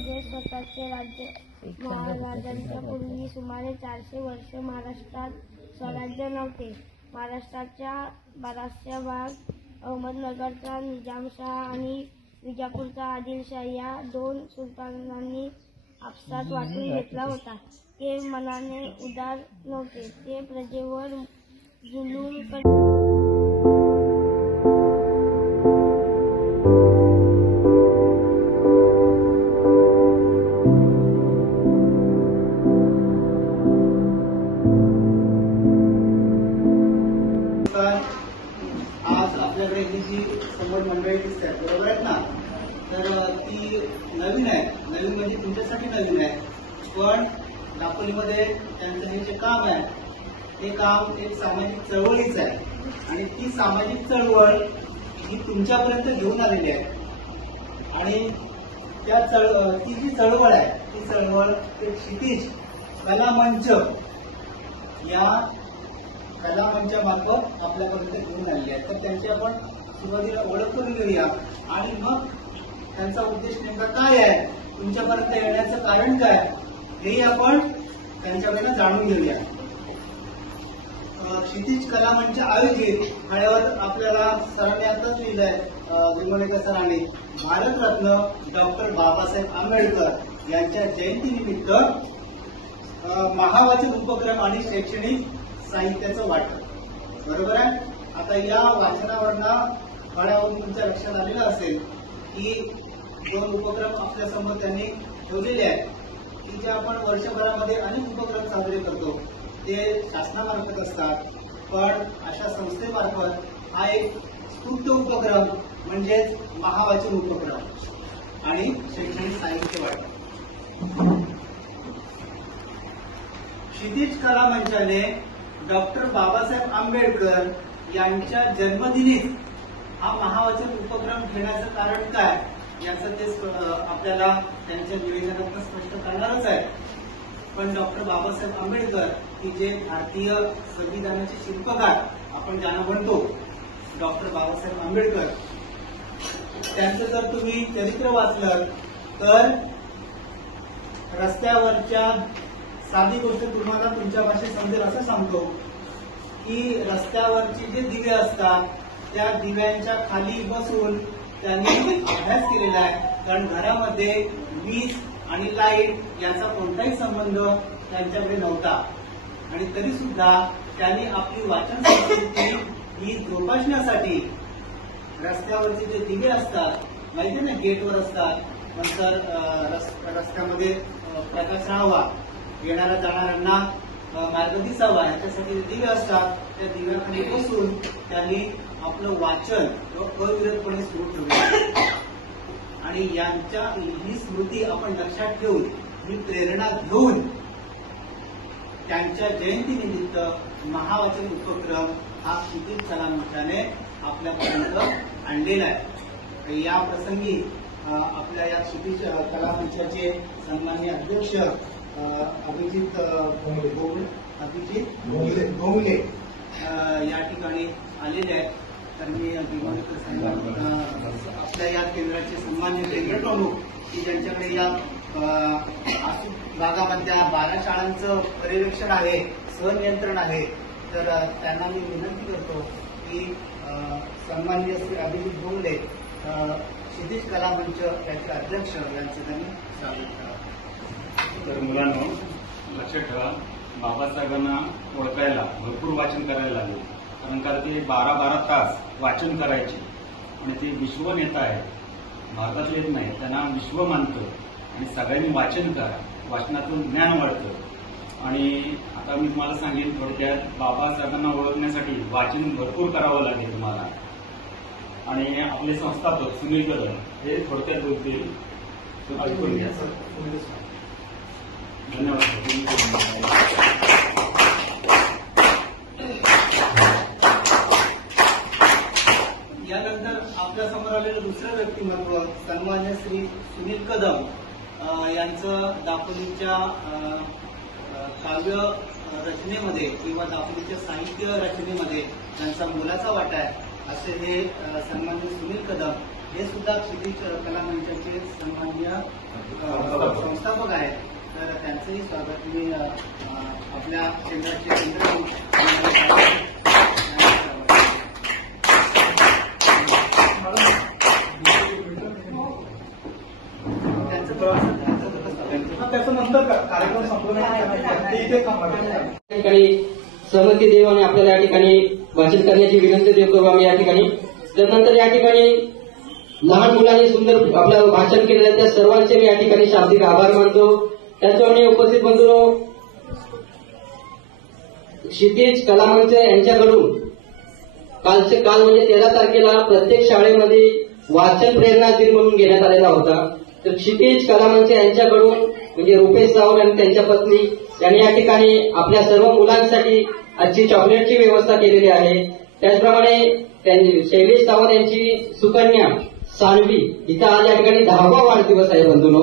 म्हणजे स्वतःचे राज्य. महाराजांच्या पूर्वी सुमारे 400 वर्ष महाराष्ट्रात स्वराज्य नव्हते. महाराष्ट्राच्या बराचसा भाग अहमदनगरचा निजामशाह आणि विजापूरचा आदिलशाह या 2 सुलतानांनी आपसात वाटून घेतला होता. ते मनाने उदार नव्हते. ते प्रजेवर जुलूम करत. आज आपल्याकडे ही जी समोर मंडळी दिसत आहे बरोबर आहेत ना, तर ती नवीन आहे. नवीन म्हणजे तुमच्यासाठी नवीन आहे, पण दापोलीमध्ये त्यांचं हे जे काम आहे ते काम एक सामाजिक चळवळीच आहे. आणि ती सामाजिक चळवळ ही तुमच्यापर्यंत घेऊन आलेली आहे. आणि ती जी चळवळ आहे ती चळवळ एक क्षितिज कला मंच या कला मंचामार्फत आपल्यापर्यंत घेऊन आलेली आहे. तर त्यांची आपण सुरुवातीला ओळख करून घेऊया आणि मग त्यांचा उद्देश नेमका काय आहे, तुमच्यापर्यंत येण्याचं कारण काय हेही आपण त्यांच्याकडनं जाणून घेऊया. क्षितिज कला मंच आयोजित फळ्यावर आपल्याला सरांनी आताच लिहिलंय, गुलमोनेकर सरांनी, भारतरत्न डॉक्टर बाबासाहेब आंबेडकर यांच्या जयंतीनिमित्त महावाचन उपक्रम आणि शैक्षणिक साहित्याचं वाटप. बरोबर आहे. आता या वाचनावरनं फळ्यावरून तुमच्या लक्षात आलेलं असेल की 2 उपक्रम आपल्यासमोर त्यांनी ठेवलेले आहेत की जे आपण वर्षभरामध्ये अनेक उपक्रम साजरे करतो. ते शासनामार्फत असतात, पण अशा संस्थेमार्फत हा एक स्फूर्त उपक्रम म्हणजेच महावाचन उपक्रम आणि शैक्षणिक साहित्य वाटप. क्षितिज कला मंचाने डॉक्टर बाबासाहेब आंबेडकर यांच्या जन्मदिनीच हा महावाचन उपक्रम घेण्याचं कारण काय याचं ते आपल्याला त्यांच्या निवेदनातून स्पष्ट करणारच आहे. पण डॉक्टर बाबासाहेब आंबेडकर की जे भारतीय संविधानाचे शिल्पकार आपण ज्यांना म्हणतो, डॉक्टर बाबासाहेब आंबेडकर, त्यांचं जर तुम्ही चरित्र वाचलं तर रस्त्यावरच्या साधी गोष्ट तुम्हाला तुमच्या भाषेत समजेल असं सांगतो की रस्त्यावरचे जे दिवे असतात त्या दिव्यांच्या खाली बसून त्यांनी अभ्यास केलेला आहे. कारण घरामध्ये वीज आणि लाईट याचा कोणताही संबंध त्यांच्याकडे नव्हता. आणि तरी सुद्धा त्यांनी आपली वाचन संस्कृती ही जोपासण्यासाठी रस्त्यावरचे जे दिवे असतात, माहिती ना, गेटवर असतात, नंतर रस्त्यामध्ये प्रकाश राहावा, येणाऱ्या जाणाऱ्यांना मार्ग दिसावा याच्यासाठी दिवे असतात, त्या दिव्याखाली बसून त्यांनी आपलं वाचन अविरतपणे सुरू ठेवलं. आणि यांच्या ही स्मृती आपण लक्षात ठेवून, ही प्रेरणा घेऊन त्यांच्या जयंतीनिमित्त महावाचन उपक्रम हा क्षितिज कला मंचाने आपल्यापर्यंत आणलेला आहे. या प्रसंगी आपल्या या क्षितिज कला मंचाचे सन्माननीय अध्यक्ष अभिजित भोंगले या ठिकाणी आलेले आहेत. तर मी आपल्या या केंद्राचे सन्माननीय केंद्र प्रमुख की ज्यांच्याकडे या भागामधल्या 12 शाळांचं पर्यवेक्षण आहे, सहनियंत्रण आहे, तर त्यांना मी विनंती करतो की सन्माननीय श्री अभिजित भोंगले क्षितिज कला मंच याचे अध्यक्ष यांचे त्यांनी स्वागत करा. तर मुलांनो, लक्षात ठेवा, बाबासाहेबांना ओळखायला भरपूर वाचन करायला लागले. कारण का ते 12-12 तास वाचन करायचे आणि ते विश्व नेता आहेत, भारतातले येत नाही, त्यांना विश्व मानतं. आणि सगळ्यांनी वाचन करा, वाचनातून ज्ञान वाढतं. आणि आता मी तुम्हाला सांगेन थोडक्यात, बाबासाहेबांना ओळखण्यासाठी वाचन भरपूर करावं लागेल तुम्हाला. आणि आपले संस्थापक सुनील कदम हे थोडक्यात बोलतील, ऐकून घ्या. धन्यवाद. यानंतर आपल्यासमोर आलेलं दुसरं व्यक्तिमत्व सन्मान्य श्री सुनील कदम यांचं दापोलीच्या काव्य रचनेमध्ये किंवा दापोलीच्या साहित्य रचनेमध्ये त्यांचा मोलाचा वाटा आहे. असे हे सन्मान्य सुनील कदम हे सुद्धा क्षितिज कला मंचाचे सन्माननीय संस्थापक आहेत, तर त्यांचंही स्वागत मी आपल्या केंद्राचे त्याचं नंतर कार्यक्रम संपल्यानंतर इथे ठिकाणी सहमती देऊ आणि आपल्याला या ठिकाणी वाचन करण्याची विनंती देतो आम्ही या ठिकाणी. त्यानंतर या ठिकाणी लहान मुलांनी सुंदर आपलं भाषण केलेलं त्या सर्वांचे मी या ठिकाणी शाब्दिक आभार मानतो. त्याचप्रमाणे उपस्थित बंधूंनो, क्षितिज कलामंच यांच्याकडून काल म्हणजे 13 तारखेला प्रत्येक शाळेमध्ये वाचन प्रेरणा दिन म्हणून घेण्यात आलेला होता. तर क्षितिज कलामंच यांच्याकडून म्हणजे रुपेश सावंत आणि त्यांच्या पत्नी यांनी या ठिकाणी आपल्या सर्व मुलांसाठी आजची चॉकलेटची व्यवस्था केलेली आहे. त्याचप्रमाणे शैलेश सावंत यांची सुकन्या सानवी हिचा आज या ठिकाणी 10वा वाढदिवस आहे बंधूंनो.